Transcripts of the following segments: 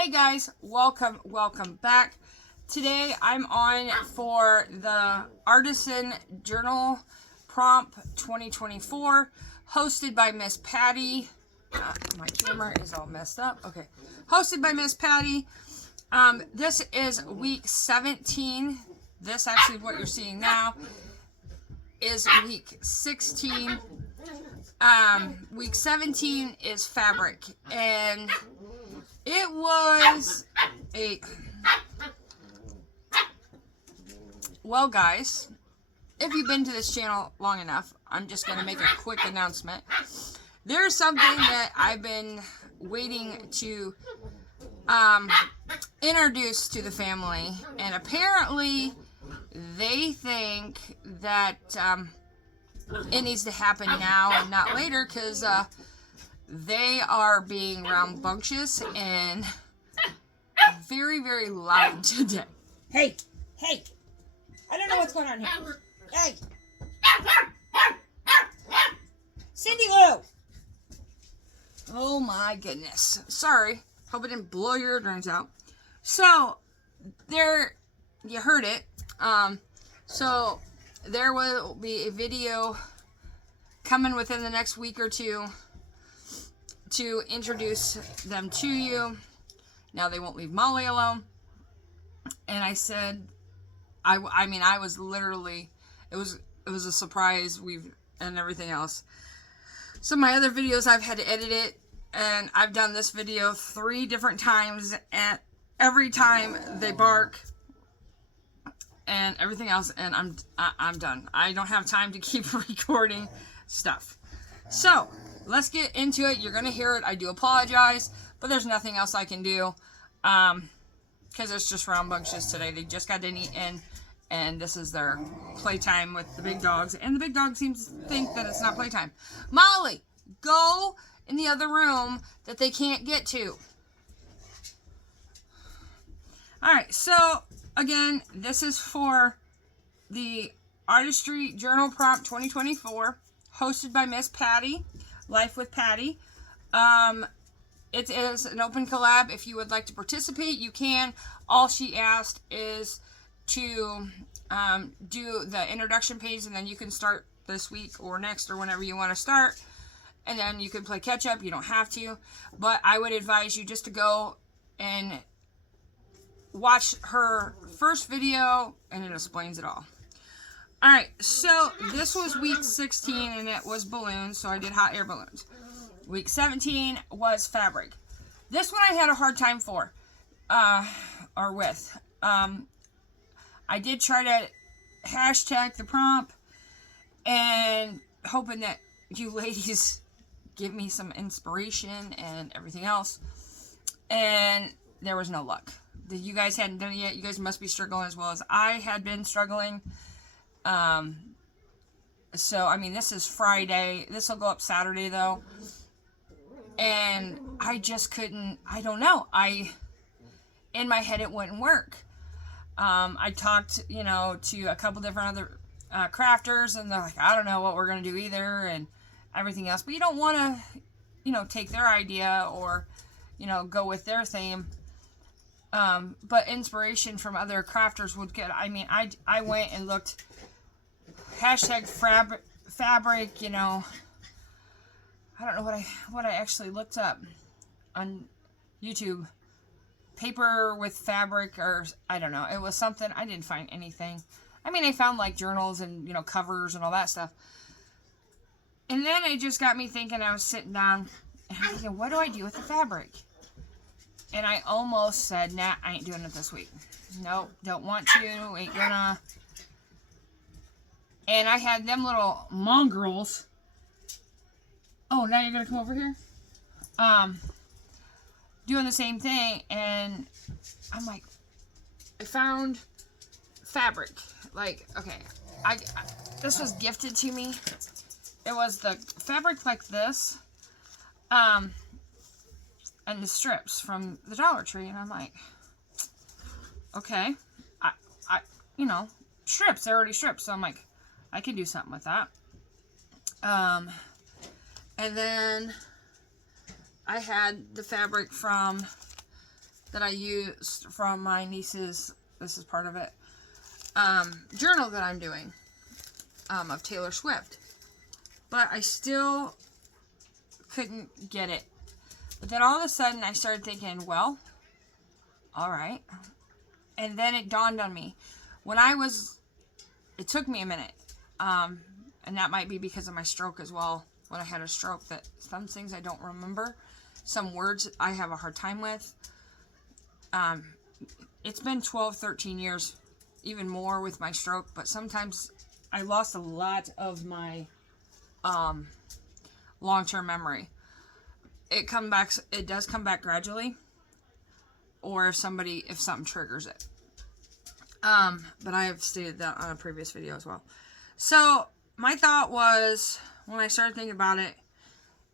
Hey guys, welcome back. Today I'm on for the Artisan Journal Prompt 2024, hosted by Miss Patty. My camera is all messed up. Okay, hosted by Miss Patty. This is week 17. This actually, what you're seeing now, is week 16. Week 17 is fabric, and it was well, guys, if you've been to this channel long enough, I'm just going to make a quick announcement. There's something that I've been waiting to introduce to the family, and apparently they think that it needs to happen now and not later, because they are being rambunctious and very, very loud today. Hey! I don't know what's going on here. Hey! Cindy Lou! Oh my goodness. Sorry. Hope it didn't blow your eardrums out. So, you heard it. So, there will be a video coming within the next week or two to introduce them to you. Now they won't leave Molly alone. And I said, I mean, I was literally, it was a surprise, and everything else. So my other videos, I've had to edit it, and I've done this video 3 different times, and every time they bark and everything else, and I'm done. I don't have time to keep recording stuff. So let's get into it. You're gonna hear it. I do apologize, but there's nothing else I can do, because it's just rambunctious today. They just got done eating, and this is their playtime with the big dogs, and the big dog seems to think that it's not playtime. Molly, go in the other room that they can't get to. Alright, so again, this is for the Artistry Journal Prompt 2024, hosted by Miss Patty, Life with Patty. It is an open collab. If you would like to participate, you can. All she asked is to do the introduction page, and then you can start this week or next or whenever you want to start, and then you can play catch up. You don't have to, but I would advise you just to go and watch her first video, and it explains it all. Alright, so this was week 16, and it was balloons, so I did hot air balloons. Week 17 was fabric. This one I had a hard time for, with. I did try to hashtag the prompt, and hoping that you ladies give me some inspiration and everything else, and there was no luck. You guys hadn't done it yet. You guys must be struggling as well as I had been struggling. So, I mean, this is Friday. This will go up Saturday, though. And I just couldn't, I don't know. In my head, it wouldn't work. I talked, to a couple different other crafters, and they're like, I don't know what we're going to do either, and everything else. But you don't want to, take their idea or, go with their theme. But inspiration from other crafters would get, I mean, I went and looked, hashtag fabric, I don't know what I actually looked up on YouTube. Paper with fabric, or I don't know. It was something. I didn't find anything. I mean, I found like journals and, covers and all that stuff. And then it just got me thinking. I was sitting down and I'm thinking, what do I do with the fabric? And I almost said, nah, I ain't doing it this week. Nope, don't want to, ain't gonna. And I had them little mongrels. Oh, now you're gonna come over here? Doing the same thing, and I'm like, I found fabric. Like, okay, this was gifted to me. It was the fabric like this, and the strips from the Dollar Tree, and I'm like, okay, strips, they're already strips, so I'm like, I can do something with that. And then I had the fabric from that I used from my niece's, this is part of it, journal that I'm doing, of Taylor Swift. But I still couldn't get it. But then all of a sudden I started thinking, well, alright. And then it dawned on me. It took me a minute. And that might be because of my stroke as well. When I had a stroke, that some things I don't remember. Some words I have a hard time with. It's been 12, 13 years, even more with my stroke. But sometimes I lost a lot of my long-term memory. It does come back gradually. Or if something triggers it. But I have stated that on a previous video as well. So, my thought was, when I started thinking about it,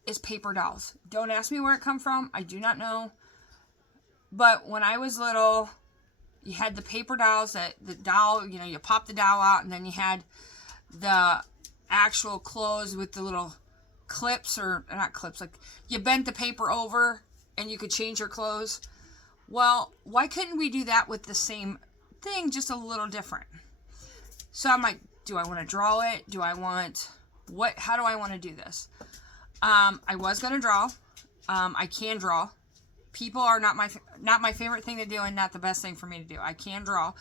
is paper dolls. Don't ask me where it come from. I do not know. But when I was little, you had the paper dolls you pop the doll out, and then you had the actual clothes with the little clips, or not clips, like you bent the paper over and you could change your clothes. Well, why couldn't we do that with the same thing, just a little different? So I'm like, do I want to draw it? How do I want to do this? I was going to draw. I can draw. People are not my favorite thing to do, and not the best thing for me to do. I can draw,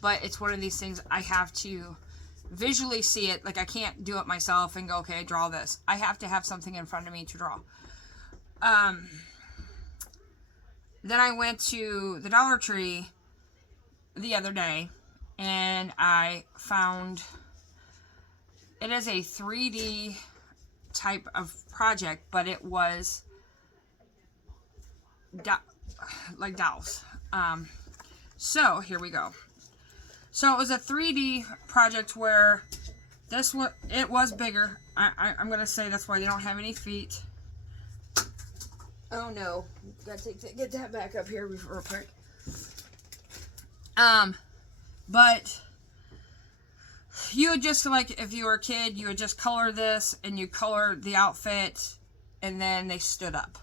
but it's one of these things I have to visually see it. Like, I can't do it myself and go, okay, draw this. I have to have something in front of me to draw. Then I went to the Dollar Tree the other day, and I found it is a 3D type of project, but it was like dolls. So here we go. So it was a 3D project where it was bigger. I'm gonna say that's why they don't have any feet. Oh no, gotta get that back up here real quick. But you would just, like, if you were a kid, you would just color this, and you color the outfit, and then they stood up.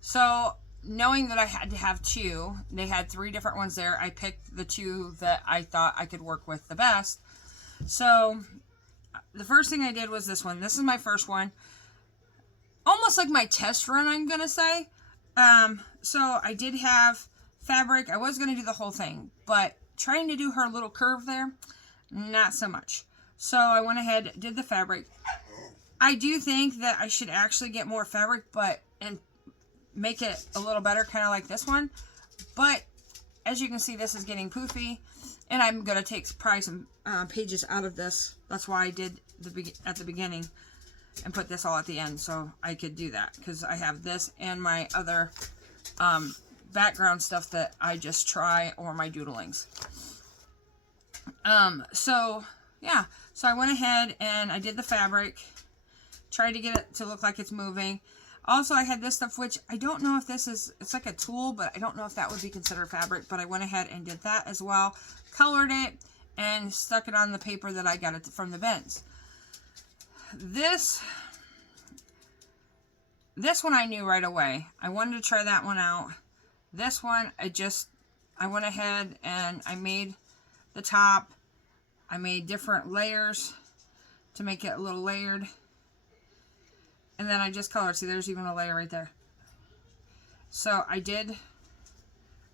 So, knowing that I had to have two, they had 3 different ones there, I picked the 2 that I thought I could work with the best. So, the first thing I did was this one. This is my first one. Almost like my test run, I'm gonna say. So, I did have fabric. I was gonna do the whole thing, but trying to do her little curve there, not so much. So I went ahead, did the fabric. I do think that I should actually get more fabric, and make it a little better, kind of like this one. But as you can see, this is getting poofy, and I'm gonna take probably some pages out of this. That's why I did at the beginning and put this all at the end, so I could do that, because I have this and my other background stuff that I just try, or my doodlings. So yeah, so I went ahead and I did the fabric, tried to get it to look like it's moving. Also, I had this stuff, which I don't know if it's like a tulle, but I don't know if that would be considered fabric, but I went ahead and did that as well, colored it, and stuck it on the paper that I got from the bins. This one I knew right away. I wanted to try that one out. This one, I went ahead and I made the top. I made different layers to make it a little layered. And then I just colored. See, there's even a layer right there. So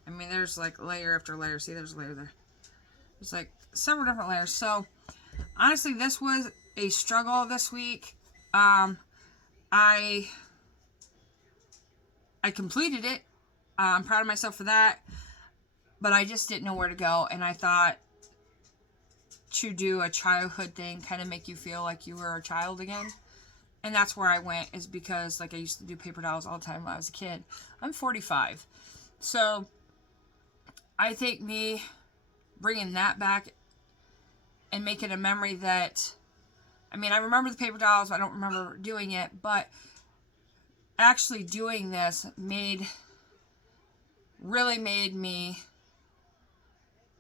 there's like layer after layer. See, there's a layer there. There's like several different layers. So, honestly, this was a struggle this week. I completed it. I'm proud of myself for that. But I just didn't know where to go. And I thought to do a childhood thing, kind of make you feel like you were a child again. And that's where I went, is because, like, I used to do paper dolls all the time when I was a kid. I'm 45. So, I think me bringing that back and making a memory that, I remember the paper dolls, I don't remember doing it, but actually doing this really made me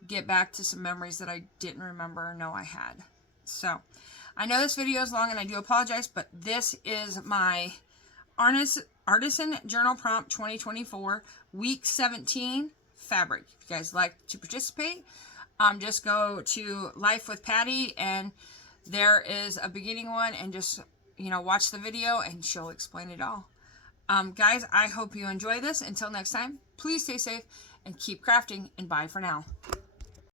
get back to some memories that I didn't remember or know I had. So, I know this video is long and I do apologize, but this is my Artisan Journal Prompt 2024, Week 17 fabric. If you guys like to participate, just go to Life with Patty, and there is a beginning one, and just, watch the video and she'll explain it all. Guys, I hope you enjoy this. Until next time, please stay safe and keep crafting, and bye for now.